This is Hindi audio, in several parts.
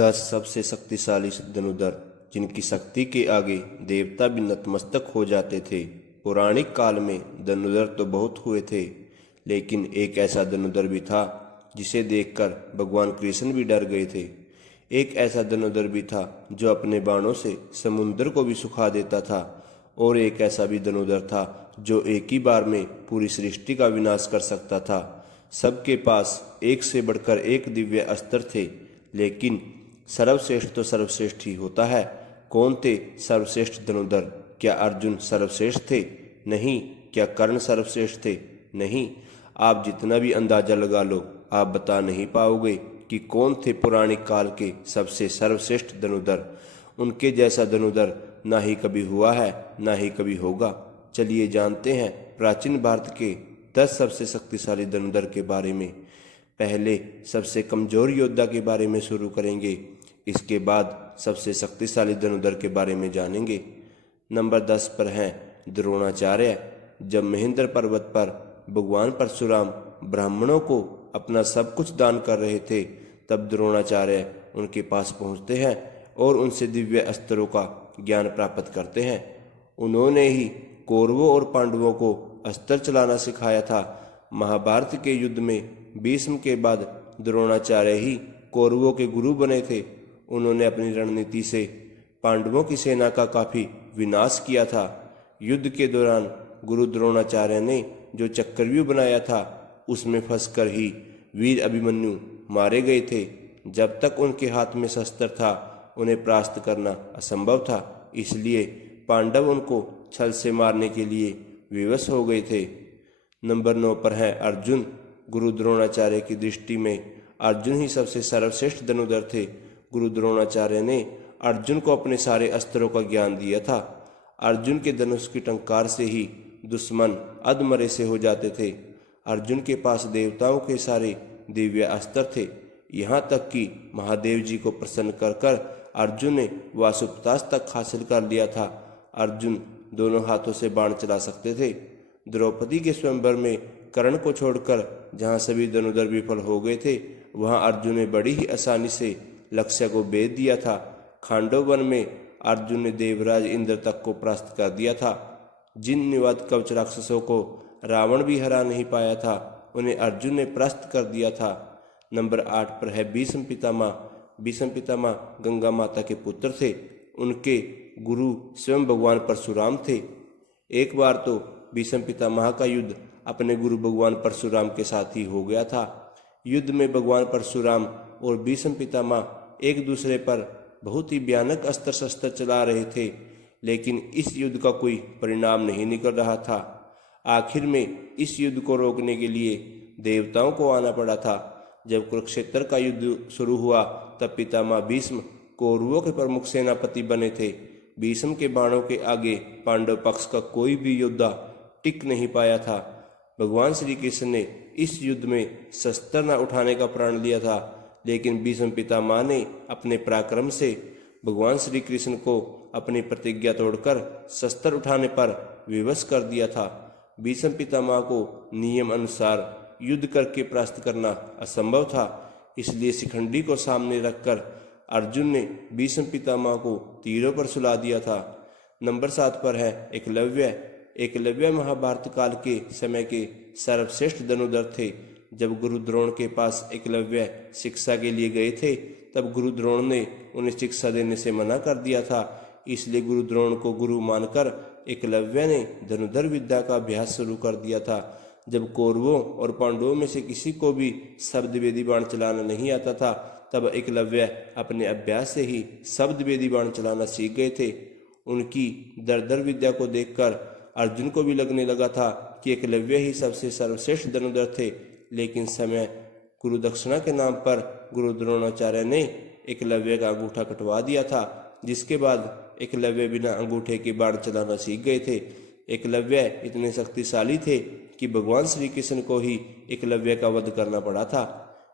10 सबसे शक्तिशाली धनुर्धर जिनकी शक्ति के आगे देवता भी नतमस्तक हो जाते थे। पौराणिक काल में धनुर्धर तो बहुत हुए थे, लेकिन एक ऐसा धनुर्धर भी था जिसे देखकर भगवान कृष्ण भी डर गए थे। एक ऐसा धनुर्धर भी था जो अपने बाणों से समुद्र को भी सुखा देता था, और एक ऐसा भी धनुर्धर था जो एक ही बार में पूरी सृष्टि का विनाश कर सकता था। सबके पास एक से बढ़कर एक दिव्य अस्त्र थे, लेकिन सर्वश्रेष्ठ तो सर्वश्रेष्ठ ही होता है। कौन थे सर्वश्रेष्ठ धनुर्धर? क्या अर्जुन सर्वश्रेष्ठ थे? नहीं। क्या कर्ण सर्वश्रेष्ठ थे? नहीं। आप जितना भी अंदाजा लगा लो, आप बता नहीं पाओगे कि कौन थे पौराणिक काल के सबसे सर्वश्रेष्ठ धनुर्धर। उनके जैसा धनुर्धर ना ही कभी हुआ है, ना ही कभी होगा। चलिए जानते हैं प्राचीन भारत के 10 सबसे शक्तिशाली धनुर्धर के बारे में। पहले सबसे कमजोर योद्धा के बारे में शुरू करेंगे, इसके बाद सबसे शक्तिशाली धनुर्धर के बारे में जानेंगे। नंबर 10 पर हैं द्रोणाचार्य। जब महेंद्र पर्वत पर भगवान परशुराम ब्राह्मणों को अपना सब कुछ दान कर रहे थे, तब द्रोणाचार्य उनके पास पहुंचते हैं और उनसे दिव्य अस्त्रों का ज्ञान प्राप्त करते हैं। उन्होंने ही कौरवों और पांडवों को अस्त्र चलाना सिखाया था। महाभारत के युद्ध में भीष्म के बाद द्रोणाचार्य ही कौरवों के गुरु बने थे। उन्होंने अपनी रणनीति से पांडवों की सेना का काफी विनाश किया था। युद्ध के दौरान गुरु द्रोणाचार्य ने जो चक्रव्यूह बनाया था, उसमें फंसकर ही वीर अभिमन्यु मारे गए थे। जब तक उनके हाथ में शस्त्र था, उन्हें परास्त करना असंभव था, इसलिए पांडव उनको छल से मारने के लिए विवश हो गए थे। नंबर 9 पर है अर्जुन। गुरु द्रोणाचार्य की दृष्टि में अर्जुन ही सबसे सर्वश्रेष्ठ धनुर्धर थे। गुरु द्रोणाचार्य ने अर्जुन को अपने सारे अस्त्रों का ज्ञान दिया था। अर्जुन के धनुष की टंकार से ही दुश्मन अधमरे से हो जाते थे। अर्जुन के पास देवताओं के सारे दिव्य अस्त्र थे, यहाँ तक कि महादेव जी को प्रसन्न कर कर अर्जुन ने वासुपतास तक हासिल कर लिया था। अर्जुन दोनों हाथों से बाण चला सकते थे। द्रौपदी के स्वयंवर में कर्ण को छोड़कर जहाँ सभी धनुर्धर विफल हो गए थे, वहाँ अर्जुन ने बड़ी ही आसानी से लक्ष्य को भेद दिया था। खांडव वन में अर्जुन ने देवराज इंद्र तक को परास्त कर दिया था। जिन निवात कवच राक्षसों को रावण भी हरा नहीं पाया था, उन्हें अर्जुन ने परास्त कर दिया था। नंबर 8 पर है भीष्म पितामह। भीष्म पितामह गंगा माता के पुत्र थे। उनके गुरु स्वयं भगवान परशुराम थे। एक बार तो भीष्म पितामह का युद्ध अपने गुरु भगवान परशुराम के साथ ही हो गया था। युद्ध में भगवान परशुराम और भीष्म पितामह एक दूसरे पर बहुत ही भयानक अस्त्र शस्त्र चला रहे थे, लेकिन इस युद्ध का कोई परिणाम नहीं निकल रहा था। आखिर में इस युद्ध को रोकने के लिए देवताओं को आना पड़ा था। जब कुरुक्षेत्र का युद्ध शुरू हुआ, तब पितामह भीष्म कौरवों के प्रमुख सेनापति बने थे। भीष्म के बाणों के आगे पांडव पक्ष का कोई भी योद्धा टिक नहीं पाया था। भगवान श्री कृष्ण ने इस युद्ध में शस्त्र न उठाने का प्रण लिया था, लेकिन भीष्म पितामह ने अपने पराक्रम से भगवान श्री कृष्ण को अपनी प्रतिज्ञा तोड़कर शस्त्र उठाने पर विवश कर दिया था। भीष्म पितामह को नियम अनुसार युद्ध करके परास्त करना असंभव था, इसलिए शिखंडी को सामने रखकर अर्जुन ने भीष्म पितामह को तीरों पर सुला दिया था। नंबर 7 पर है एकलव्य। एकलव्य महाभारत काल के समय के सर्वश्रेष्ठ धनुर्धर थे। जब गुरु द्रोण के पास एकलव्य शिक्षा के लिए गए थे, तब गुरु द्रोण ने उन्हें शिक्षा देने से मना कर दिया था। इसलिए गुरु द्रोण को गुरु मानकर एकलव्य ने धनुर्धर विद्या का अभ्यास शुरू कर दिया था। जब कौरवों और पांडवों में से किसी को भी शब्दवेदी बाण चलाना नहीं आता था, तब एकलव्य अपने अभ्यास से ही शब्दवेदी बाण चलाना सीख गए थे। उनकी दरदर विद्या को देखकर अर्जुन को भी लगने लगा था कि एकलव्य ही सबसे सर्वश्रेष्ठ धनुर्धर थे, लेकिन समय गुरु दक्षिणा के नाम पर गुरु द्रोणाचार्य ने एकलव्य का अंगूठा कटवा दिया था, जिसके बाद एकलव्य बिना अंगूठे के बाण चलाना सीख गए थे। एकलव्य इतने शक्तिशाली थे कि भगवान श्री कृष्ण को ही एकलव्य का वध करना पड़ा था।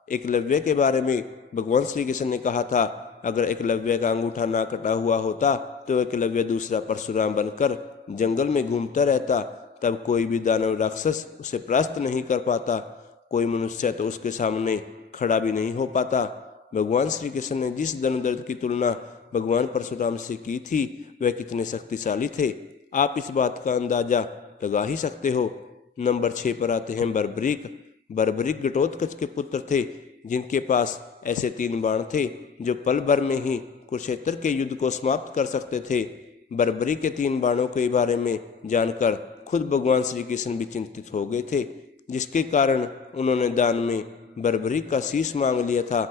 एकलव्य के बारे में भगवान श्री कृष्ण ने कहा था, अगर एकलव्य का अंगूठा ना कटा हुआ होता तो एकलव्य दूसरा परशुराम बनकर जंगल में घूमता रहता, तब कोई भी दानव राक्षस उसे परास्त नहीं कर पाता। कोई मनुष्य तो उसके सामने खड़ा भी नहीं हो पाता। भगवान श्री कृष्ण ने जिस धनुर्धर की तुलना भगवान परशुराम से की थी वह कितने शक्तिशाली थे, आप इस बात का अंदाजा लगा ही सकते हो। नंबर 6 पर आते हैं बर्बरीक। बर्बरीक घटोत्कच के पुत्र थे, जिनके पास ऐसे 3 बाण थे जो पल भर में ही कुरुक्षेत्र के युद्ध को समाप्त कर सकते थे। बर्बरीक के 3 बाणों के बारे में जानकर खुद भगवान श्री कृष्ण भी चिंतित हो गए थे, जिसके कारण उन्होंने दान में बर्बरीक का शीश मांग लिया था।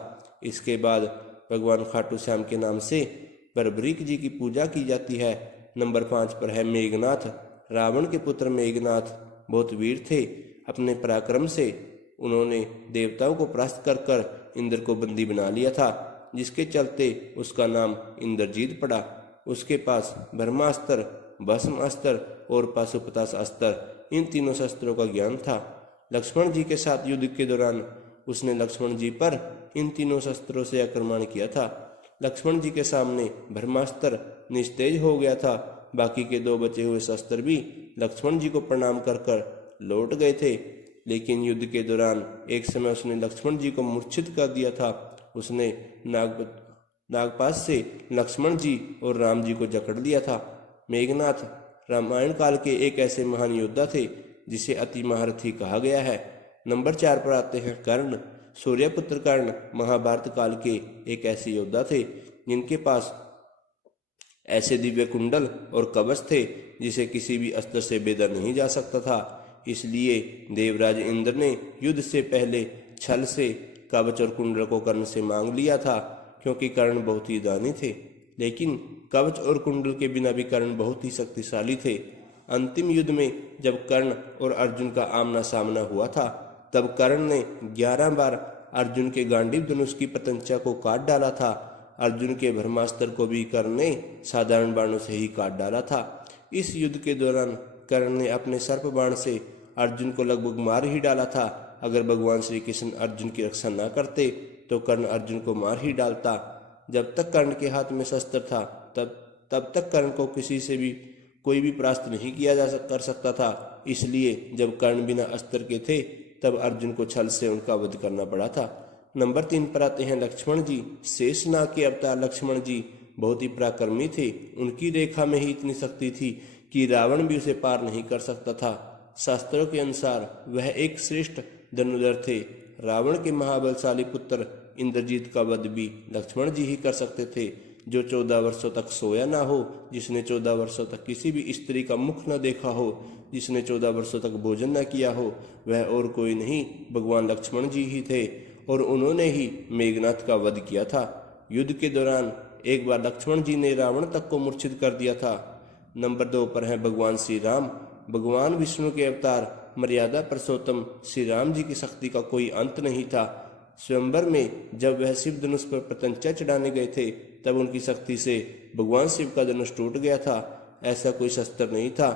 इसके बाद भगवान खाटू श्याम के नाम से बर्बरीक जी की पूजा की जाती है। नंबर 5 पर है मेघनाथ। रावण के पुत्र मेघनाथ बहुत वीर थे। अपने पराक्रम से उन्होंने देवताओं को परास्त कर कर इंद्र को बंदी बना लिया था, जिसके चलते उसका नाम इंद्रजीत पड़ा। उसके पास ब्रह्मास्त्र, भस्म अस्त्र और पाशुपतास अस्त्र, इन तीनों शस्त्रों का ज्ञान था। लक्ष्मण जी के साथ युद्ध के दौरान उसने लक्ष्मण जी पर इन तीनों शस्त्रों से आक्रमण किया था। लक्ष्मण जी के सामने ब्रह्मास्त्र निस्तेज हो गया था। बाकी के 2 बचे हुए शस्त्र भी लक्ष्मण जी को प्रणाम कर कर लौट गए थे। लेकिन युद्ध के दौरान एक समय उसने लक्ष्मण जी को मूर्छित कर दिया था। उसने नागपाश से लक्ष्मण जी और राम जी को जकड़ लिया था। मेघनाथ रामायण काल के एक ऐसे महान योद्धा थे जिसे अति महारथी कहा गया है। नंबर 4 पर आते हैं कर्ण। सूर्यपुत्र कर्ण महाभारत काल के एक ऐसे योद्धा थे जिनके पास ऐसे दिव्य कुंडल और कवच थे जिसे किसी भी अस्त्र से भेदा नहीं जा सकता था। इसलिए देवराज इंद्र ने युद्ध से पहले छल से कवच और कुंडल को कर्ण से मांग लिया था, क्योंकि कर्ण बहुत ही दानी थे। लेकिन कवच और कुंडल के बिना भी कर्ण बहुत ही शक्तिशाली थे। अंतिम युद्ध में जब कर्ण और अर्जुन का आमना सामना हुआ था, तब कर्ण ने 11 बार अर्जुन के गांडीव धनुष की पतंचा को काट डाला था। अर्जुन के ब्रह्मास्त्र को भी कर्ण ने साधारण बाणों से ही काट डाला था। इस युद्ध के दौरान कर्ण ने अपने सर्प बाण से अर्जुन को लगभग मार ही डाला था। अगर भगवान श्री कृष्ण अर्जुन की रक्षा न करते तो कर्ण अर्जुन को मार ही डालता। जब तक कर्ण के हाथ में शस्त्र था तब तक कर्ण को किसी से भी कोई भी परास्त नहीं किया कर सकता था। इसलिए जब कर्ण बिना अस्त्र के थे तब अर्जुन को छल से उनका वध करना पड़ा था। नंबर 3 पर आते हैं लक्ष्मण जी। शेषनाग के अवतार लक्ष्मण जी बहुत ही पराक्रमी थे। उनकी रेखा में ही इतनी शक्ति थी कि रावण भी उसे पार नहीं कर सकता था। शास्त्रों के अनुसार वह एक श्रेष्ठ धनुर्धर थे। रावण के महाबलशाली पुत्र इंद्रजीत का वध भी लक्ष्मण जी ही कर सकते थे, जो 14 वर्षों तक सोया ना हो, जिसने 14 वर्षों तक किसी भी स्त्री का मुख न देखा हो, जिसने 14 वर्षों तक भोजन न किया हो, वह और कोई नहीं भगवान लक्ष्मण जी ही थे। और उन्होंने ही मेघनाथ का वध किया था। युद्ध के दौरान एक बार लक्ष्मण जी ने रावण तक को मूर्छित कर दिया था। नंबर 2 पर है भगवान श्री राम। भगवान विष्णु के अवतार मर्यादा पुरुषोत्तम श्री राम जी की शक्ति का कोई अंत नहीं था। स्वयंवर में जब वह शिव धनुष पर पतंचा चढ़ाने गए थे तब उनकी शक्ति से भगवान शिव का धनुष टूट गया था। ऐसा कोई शस्त्र नहीं था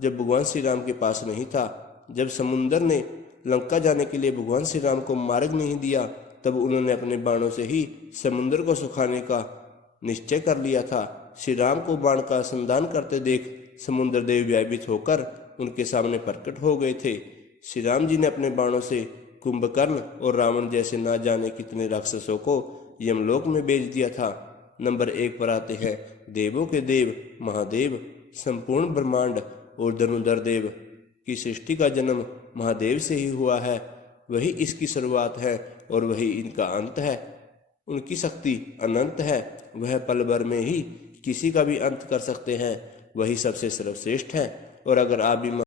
जब भगवान श्री राम के पास नहीं था। जब समुंदर ने लंका जाने के लिए भगवान श्री राम को मार्ग नहीं दिया तब उन्होंने अपने बाणों से ही समुद्र को सुखाने का निश्चय कर लिया था। श्री राम को बाण का संधान करते देख समुद्र देव भयभीत होकर उनके सामने प्रकट हो गए थे। श्री राम जी ने अपने बाणों से कुंभकर्ण और रावण जैसे ना जाने कितने राक्षसों को यमलोक में भेज दिया था। नंबर 1 पर आते हैं देवों के देव महादेव। संपूर्ण ब्रह्मांड और धनुर्धर देव की सृष्टि का जन्म महादेव से ही हुआ है। वही इसकी शुरुआत है और वही इनका अंत है। उनकी शक्ति अनंत है। वह पल भर में ही किसी का भी अंत कर सकते हैं। वही सबसे सर्वश्रेष्ठ है। और अगर आप भी